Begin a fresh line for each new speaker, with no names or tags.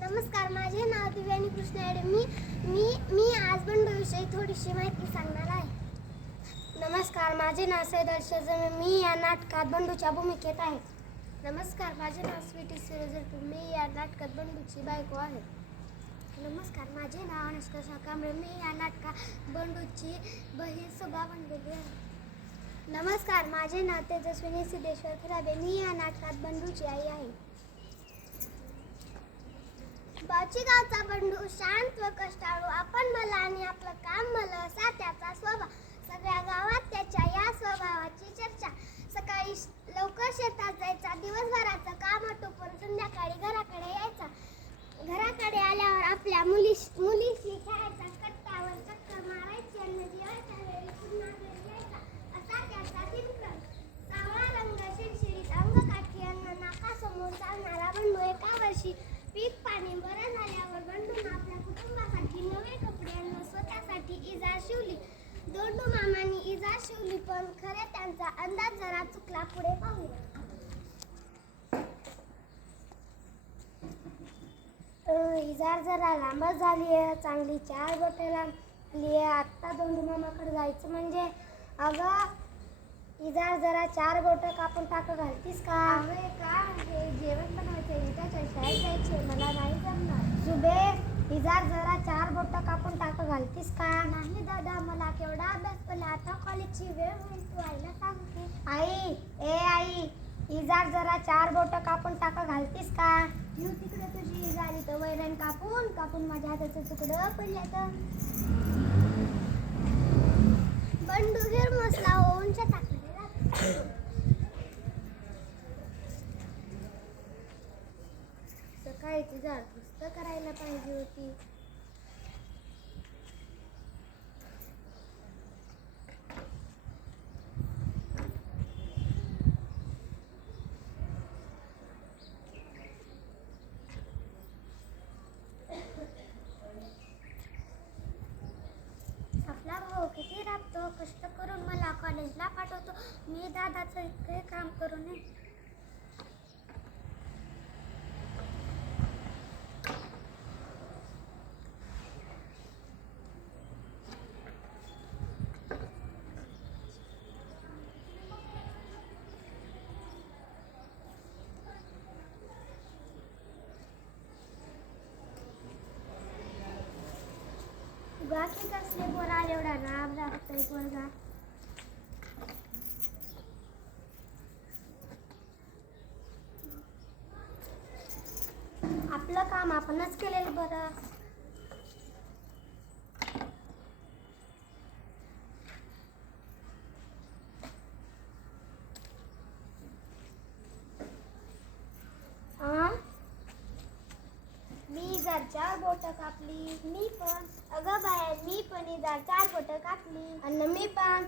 नमस्कार माझे नाव दिव्यानी कृष्ण येडे मी मी मी आज बंडूविषयी थोडीशी माहिती सांगणार आहे. नमस्कार माझे नाव सैद मी या नाटकात बंडूच्या भूमिकेत आहे. नमस्कार माझे नाव स्वीटी सिरोजर मी या नाटकात बंडूची बायको आहे. नमस्कार माझे नाव अनुष्का शाकांबळे मी या नाटकात बंडूची बहीण सुभा बनलेली आहे. नमस्कार माझे नाव तेजस्विनी सिद्धेश्वर खराबे. मी या नाटकात बंडूची आई आहे. गावचा बंडू शांत व कष्टाळू. आपण मला आणि आपलं काम मला असा त्याचा स्वभाव. सगळ्या गावात त्याच्या या स्वभावाची चर्चा. सकाळी लवकर शेतात जायचा दिवसभराचं काम आटोपून संध्याकाळी घराकडे यायचा. घराकडे आल्यावर आपल्या मुली पीक पाणी बरं झाल्यावर बंडून आपल्या कुटुंबासाठी नवे कपडे आणि स्वतःसाठी इजा शिवली दोंडू मामानी इजा शिवली पण खरे त्यांचा अंदाज जरा चुकला पुढे पाहूया इजार जरा लांबच झाली आहे चांगली चार बोटे लागली आहे आत्ता दोंडू मामाकडे जायचं म्हणजे अगं इजार जरा चार बोटं कापून टाक घालतीस का? का हे जेवण बनवायचं इजाच्या शाळेत जायचे मला नाही जमणार. जुबे इजार जरा चार बोटं कापून टाक घालतीस का? नाही दादा मला केवढा अभ्यास केला आता कॉलेजची वेळ होईल. तू आईला सांगते आई ए आई इजार जरा चार बोटं कापून टाक घालतीस का? येऊ तिकडे तुझी इजारी. तर वैरण कापून कापून माझ्या हाताचं तुकडं पडल्या तर सकाळी तुझा करायला पाहिजे होती. आपला भाऊ किती राबतो कष्ट करून मला कॉलेजला पाठवतो. मी दादाचं इतकं काम करू नये बाकी कसले आले एवढा राब राबतोय पोरगा. आपलं काम आपणच केलेलं बरं आ? मी जर चार बोट कापली मी पण. अगं बाहेर मी पण चार बोट कापली. आणि मी पण.